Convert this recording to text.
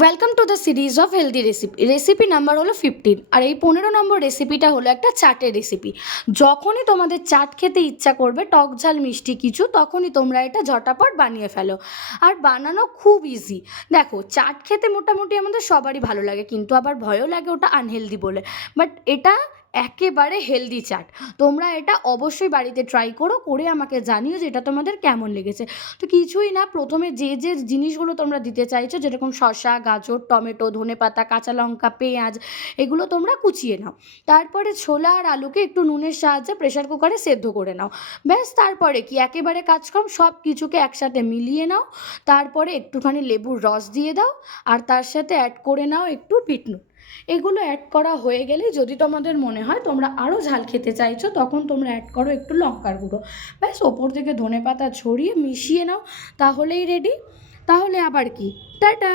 Welcome to the series of healthy recipe number হলো 15। আর এই 15 নম্বর রেসিপিটা হলো একটা চাটের রেসিপি। যখনই তোমাদের চাট খেতে ইচ্ছা করবে, টক ঝাল মিষ্টি কিছু, তখনই তোমরা এটা ঝটাপট বানিয়ে ফেলো। আর বানানো খুব ইজি। দেখো, চাট খেতে মোটামুটি আমাদের সবারই ভালো লাগে, কিন্তু আবার ভয়ও লাগে ওটা আনহেলদি বলে। বাট এটা একেবারে হেলদি চাট। তোমরা এটা অবশ্যই বাড়িতে ট্রাই করো, করে আমাকে জানিও যে এটা তোমাদের কেমন লেগেছে। তো কিছুই না, প্রথমে যে যে জিনিসগুলো তোমরা দিতে চাইছো, যেরকম শসা, গাজর, টমেটো, ধনেপাতা, কাঁচা লঙ্কা, পেঁয়াজ, এগুলো তোমরা কুচিয়ে নাও। তারপরে ছোলা আর আলুকে একটু নুনের সাহায্যে প্রেশার কুকারে সেদ্ধ করে নাও। ব্যাস, তারপরে কি, একেবারে কাজ কম, সব কিছুকে একসাথে মিলিয়ে নাও। তারপরে একটুখানি লেবুর রস দিয়ে দাও, আর তার সাথে অ্যাড করে নাও একটু বিট নুন। এগুলো অ্যাড করা হয়ে গেলে, যদি তোমাদের মনে হয় তোমরা আরও ঝাল খেতে চাইছো, তখন তোমরা অ্যাড করো একটু লঙ্কার গুঁড়ো। ব্যাস, ওপর থেকে ধনেপাতা ছড়িয়ে মিশিয়ে নাও, তাহলেই রেডি। তাহলে আবার কি, টাটা।